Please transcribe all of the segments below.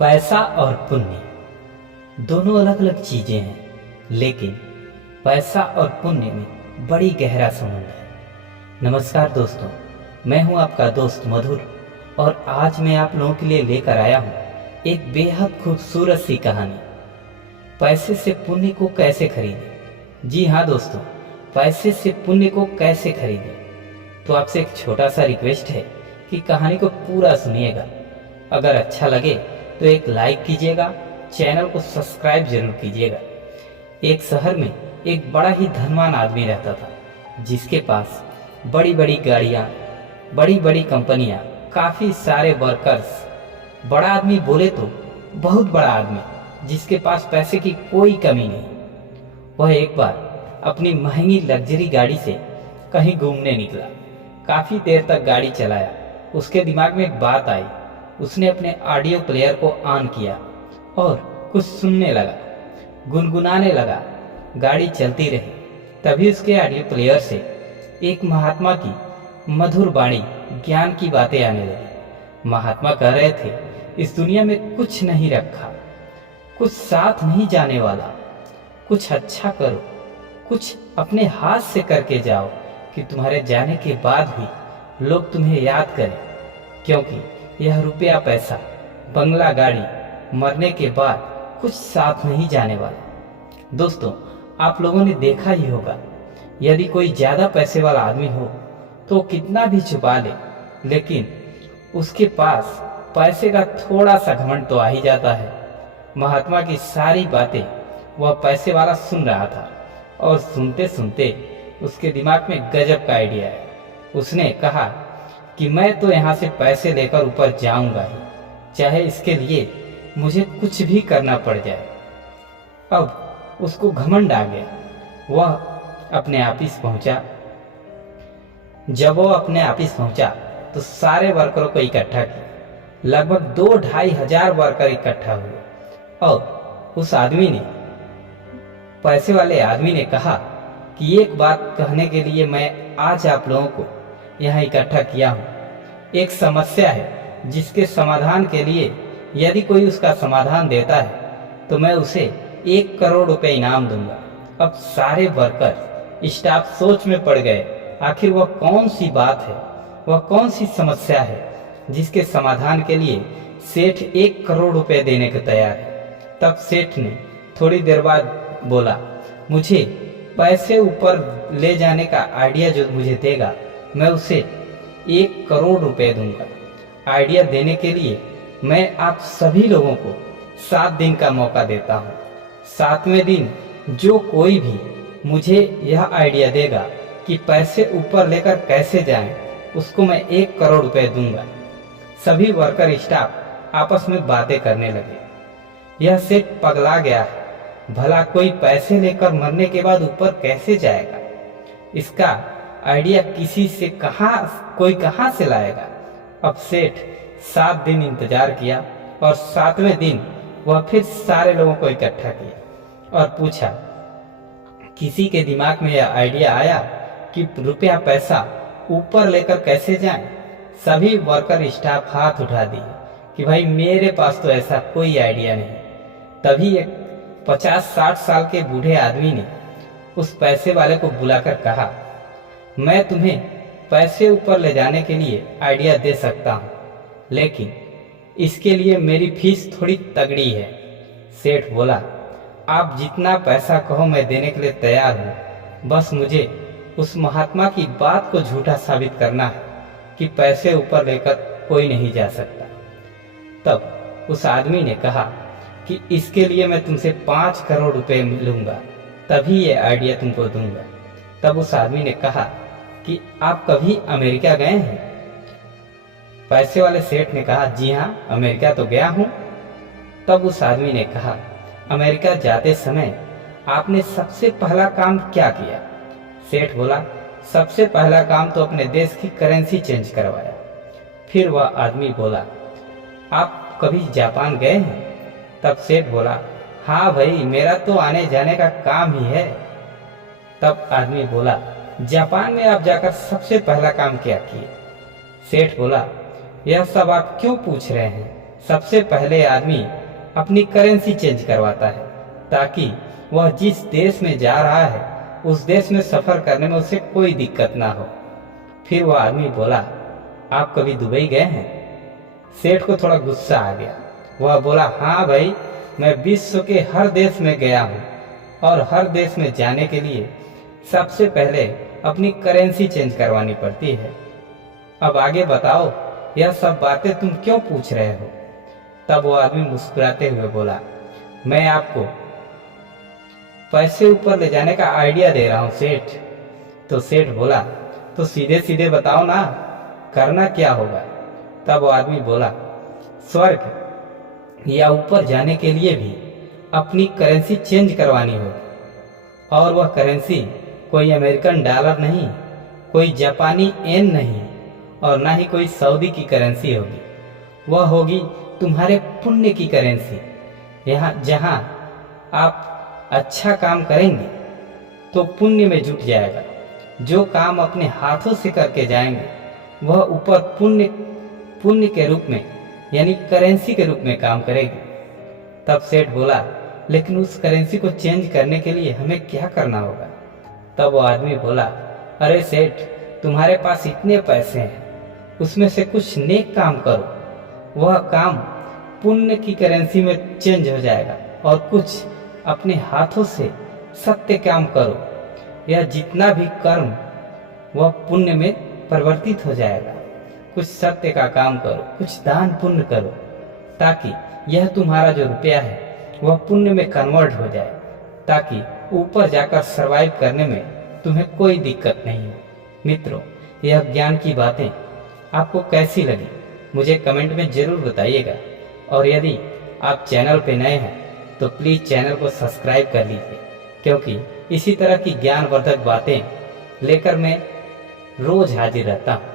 पैसा और पुण्य दोनों अलग अलग चीजें हैं, लेकिन पैसा और पुण्य में बड़ी गहरा संबंध है। नमस्कार दोस्तों, मैं हूं आपका दोस्त मधुर और आज मैं आप लोगों के लिए लेकर आया हूं एक बेहद खूबसूरत सी कहानी। पैसे से पुण्य को कैसे खरीदें। जी हाँ दोस्तों, पैसे से पुण्य को कैसे खरीदें। तो आपसे एक छोटा सा रिक्वेस्ट है कि कहानी को पूरा सुनिएगा। अगर अच्छा लगे तो एक लाइक कीजिएगा, चैनल को सब्सक्राइब जरूर कीजिएगा। एक शहर में एक बड़ा ही धनवान आदमी रहता था, जिसके पास बड़ी बड़ी गाड़ियाँ, बड़ी बड़ी कंपनियाँ, काफ़ी सारे वर्कर्स। बड़ा आदमी बोले तो बहुत बड़ा आदमी, जिसके पास पैसे की कोई कमी नहीं। वह एक बार अपनी महंगी लग्जरी गाड़ी से कहीं घूमने निकला। काफ़ी देर तक गाड़ी चलाया। उसके दिमाग में एक बात आई। उसने अपने ऑडियो प्लेयर को ऑन किया और कुछ सुनने लगा, गुनगुनाने लगा। गाड़ी चलती रही। तभी उसके ऑडियो प्लेयर से एक महात्मा की मधुर वाणी, ज्ञान की बातें आने लगी। महात्मा कह रहे थे, इस दुनिया में कुछ नहीं रखा, कुछ साथ नहीं जाने वाला। कुछ अच्छा करो, कुछ अपने हाथ से करके जाओ कि तुम्हारे जाने के बाद भी लोग तुम्हें याद करें, क्योंकि यह रुपया पैसा, बंगला गाड़ी मरने के बाद कुछ साथ नहीं जाने वाला। दोस्तों, आप लोगों ने देखा ही होगा, यदि कोई ज्यादा पैसे वाला आदमी हो तो कितना भी छुपा ले, लेकिन उसके पास पैसे का थोड़ा सा घमंड तो आ ही जाता है। महात्मा की सारी बातें वह पैसे वाला सुन रहा था और सुनते सुनते उसके दिमाग में गजब का आइडिया है। उसने कहा कि मैं तो यहाँ से पैसे लेकर ऊपर जाऊंगा ही, चाहे इसके लिए मुझे कुछ भी करना पड़ जाए। अब उसको घमंड आ गया। वह अपने ऑफिस पहुंचा। जब वो अपने ऑफिस पहुंचा तो सारे वर्करों को इकट्ठा किया। लगभग 2-2.5 हजार वर्कर इकट्ठा हुए और उस आदमी ने, पैसे वाले आदमी ने कहा कि एक बात कहने के लिए मैं आज आप लोगों को यहाँ इकट्ठा किया हूँ। एक समस्या है जिसके समाधान के लिए यदि कोई उसका समाधान देता है तो मैं उसे 1 करोड़ रुपए इनाम दूंगा। अब सारे वर्कर, स्टाफ सोच में पड़ गए। आखिर वह कौन सी बात है, वह कौन सी समस्या है जिसके समाधान के लिए सेठ 1 करोड़ रुपए देने को तैयार है। तब सेठ ने थोड़ी देर बाद बोला, मुझे पैसे ऊपर ले जाने का आइडिया जो मुझे देगा, मैं उसे 1 करोड़ रुपए दूंगा। आइडिया देने के लिए मैं आप सभी लोगों को 7 दिन का मौका देता हूँ। 7वें दिन जो कोई भी मुझे यह आइडिया देगा कि पैसे ऊपर लेकर कैसे जाएं, उसको मैं 1 करोड़ रुपए दूंगा। सभी वर्कर स्टाफ आपस में बातें करने लगे। यह सेठ पगला गया है, भला कोई पैसे लेकर मरने के बाद ऊपर कैसे जाएगा। इसका आइडिया किसी से कोई कहां से लाएगा। अब सेठ 7 दिन इंतजार किया और 7वें दिन वह फिर सारे लोगों को इकट्ठा किया और पूछा, किसी के दिमाग में यह आइडिया आया कि रुपया पैसा ऊपर लेकर कैसे जाएं? सभी वर्कर स्टाफ हाथ उठा दिए कि भाई मेरे पास तो ऐसा कोई आइडिया नहीं। तभी एक 50-60 साल के बूढ़े आदमी ने उस पैसे वाले को बुलाकर कहा, मैं तुम्हें पैसे ऊपर ले जाने के लिए आइडिया दे सकता हूँ, लेकिन इसके लिए मेरी फीस थोड़ी तगड़ी है। सेठ बोला, आप जितना पैसा कहो मैं देने के लिए तैयार हूँ, बस मुझे उस महात्मा की बात को झूठा साबित करना है कि पैसे ऊपर लेकर कोई नहीं जा सकता। तब उस आदमी ने कहा कि इसके लिए मैं तुमसे 5 करोड़ रुपए लूंगा, तभी ये आइडिया तुमको दूंगा। तब उस आदमी ने कहा कि आप कभी अमेरिका गए हैं? पैसे वाले सेठ ने कहा, जी हाँ, अमेरिका तो गया हूँ। तब उस आदमी ने कहा, अमेरिका जाते समय आपने सबसे पहला काम क्या किया? सेठ बोला, सबसे पहला काम तो अपने देश की करेंसी चेंज करवाया। फिर वह आदमी बोला, आप कभी जापान गए हैं? तब सेठ बोला, हाँ भाई, मेरा तो आने जाने का काम ही है। तब आदमी बोला, जापान में आप जाकर सबसे पहला काम क्या किए? सेठ बोला, यह सब आप क्यों पूछ रहे हैं? सबसे पहले आदमी अपनी करेंसी चेंज करवाता है ताकि वह जिस देश में जा रहा है उस देश में सफर करने में उसे कोई दिक्कत ना हो। फिर वह आदमी बोला, आप कभी दुबई गए हैं? सेठ को थोड़ा गुस्सा आ गया। वह बोला, हाँ भाई, मैं विश्व के हर देश में गया हूँ और हर देश में जाने के लिए सबसे पहले अपनी करेंसी चेंज करवानी पड़ती है। अब आगे बताओ, यह सब बातें तुम क्यों पूछ रहे हो? तब वो आदमी मुस्कुराते हुए बोला, मैं आपको पैसे ऊपर ले जाने का आइडिया दे रहा हूँ सेठ। तो सेठ बोला, तो सीधे सीधे बताओ ना, करना क्या होगा? तब वो आदमी बोला, स्वर्ग या ऊपर जाने के लिए भी अपनी करेंसी चेंज करवानी होगी और वह करेंसी कोई अमेरिकन डॉलर नहीं, कोई जापानी येन नहीं और ना ही कोई सऊदी की करेंसी होगी। वह होगी तुम्हारे पुण्य की करेंसी। यहाँ जहाँ आप अच्छा काम करेंगे तो पुण्य में जुट जाएगा। जो काम अपने हाथों से करके जाएंगे वह ऊपर पुण्य के रूप में यानी करेंसी के रूप में काम करेगी। तब सेठ बोला, लेकिन उस करेंसी को चेंज करने के लिए हमें क्या करना होगा? तब वो आदमी बोला, अरे सेठ, तुम्हारे पास इतने पैसे हैं, उसमें से कुछ नेक काम करो, वह काम पुण्य की करेंसी में चेंज हो जाएगा और कुछ अपने हाथों से सत्य काम करो, यह जितना भी कर्म वह पुण्य में परिवर्तित हो जाएगा। कुछ सत्य का काम करो, कुछ दान पुण्य करो, ताकि यह तुम्हारा जो रुपया है वह पुण्य में कन्वर्ट हो जाए, ताकि ऊपर जाकर सरवाइव करने में तुम्हें कोई दिक्कत नहीं हो। मित्रों, यह ज्ञान की बातें आपको कैसी लगी मुझे कमेंट में जरूर बताइएगा और यदि आप चैनल पे नए हैं तो प्लीज़ चैनल को सब्सक्राइब कर लीजिए, क्योंकि इसी तरह की ज्ञानवर्धक बातें लेकर मैं रोज हाजिर रहता हूँ।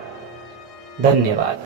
धन्यवाद।